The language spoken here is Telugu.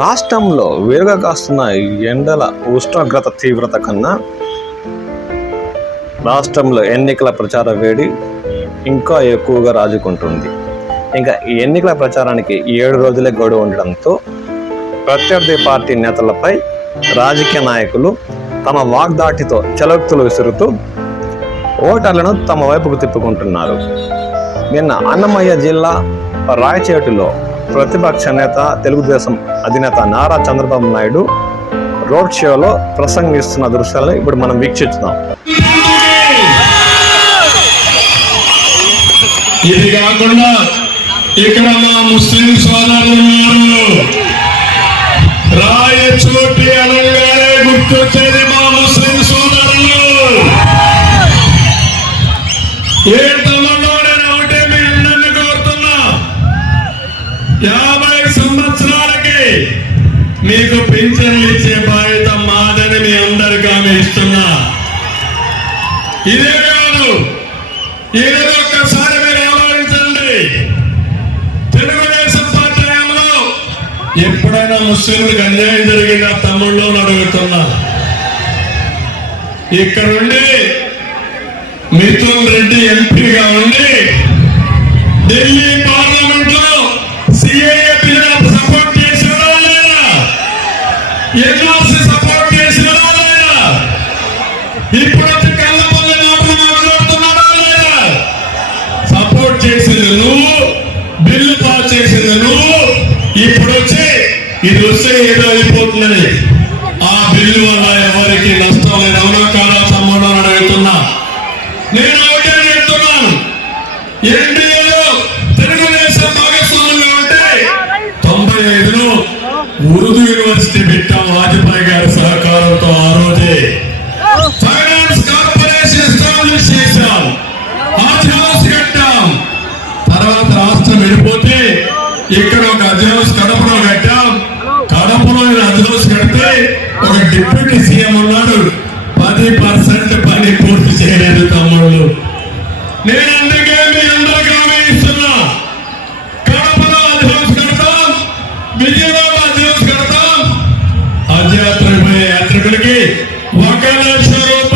రాష్ట్రంలో వేరుగా కాస్తున్న ఎండల ఉష్ణోగ్రత తీవ్రత కన్నా రాష్ట్రంలో ఎన్నికల ప్రచార వేడి ఇంకా ఎక్కువగా రాజుకుంటుంది. ఇంకా ఈ ఎన్నికల ప్రచారానికి 7 రోజులే గడువు ఉండడంతో ప్రత్యర్థి పార్టీ నేతలపై రాజకీయ నాయకులు తమ వాగ్దాటితో చలోక్తులు విసురుతూ ఓటర్లను తమ వైపుకు తిప్పుకుంటున్నారు. నిన్న అన్నమయ్య జిల్లా రాయచేటులో ప్రతిపక్ష నేత తెలుగుదేశం అధినేత నారా చంద్రబాబు నాయుడు రోడ్ షోలో ప్రసంగిస్తున్న దృశ్యాలను ఇప్పుడు మనం వీక్షిస్తున్నాం. ఇది కాకుండా ఇక్కడ మా ముస్లిం సోదరులు రాయచోటి అనగానే గుర్తొచ్చేది మా ముస్లిం సోదరులు. ఏ తమలో నేను ఒకటే మీ అందరినీ కోరుతున్నా, 50 సంవత్సరాలకి మీకు పింఛన్లు ఇచ్చే బాధ్యత మాదని మీ అందరికీ ఆమె ఇస్తున్నా. ఇదే కాదు, ఏదో ఒక్కసారి మీరు ఆలోచించండి, తెలుగుదేశం పార్టీ ఎప్పుడైనా ముస్లింలకు అన్యాయం జరిగిన తమ్ముళ్ళు అడుగుతున్నా. ఇక్కడుండి మిథున్ రెడ్డి ఎంపీగా ఉండి ఢిల్లీ పార్లమెంట్ లో సిఏఏ బిల్లులకు సపోర్ట్ చేసినా లేదా, ఎన్ఆర్సీ సపోర్ట్ చేసినా లేదా, ఇప్పుడు వచ్చి కళ్ళపల్లి మాట్లాడుతున్నాడా లేదా? సపోర్ట్ చేసింది నువ్వు, బిల్లు పాస్ చేసింది నువ్వు. ఇప్పుడు వచ్చి ఇది వస్తే ఏదో అయిపోతుందని ఆ బిల్లు వల్ల ఎవరికి నష్టం లేదు. అవునా కాదా తమ్ముడు అని అడుగుతున్నా. నేను ఒకటే చెప్తున్నాను, ఎన్డీఏలో తెలుగుదేశం భాగస్వామ్యంగా ఉంటే 95లో ఉర్దూ యూనివర్సిటీ పెట్టాం వాజ్పేయి గారి సహకారంతో. ఆ రోజే ఫైనాన్స్ కార్పొరేషన్ ఎస్టాబ్లిష్ చేశాం, హాజ్ హౌస్ కట్టాం. తర్వాత రాష్ట్రం వెళ్ళిపోతే ఇక్కడ ఒక హాజ్ హౌస్ కడపలో కట్టాం. కడపలో హాజ్ హౌస్ కడితే ఒక డిప్యూటీ సీఎం ఉన్నాడు, 10% పని పూర్తి చేయలేదు తమ్ముళ్ళు. నేను అందుకే మీ అందరికీ హామీ ఇస్తున్నా, కడపలో హాజ్ హౌస్ కడతాం, విజయవాడ హాజ్ హౌస్ కడతాం. హజ్ యాత్రకు పోయే యాత్రికులకి 1 లక్ష రూపాయలు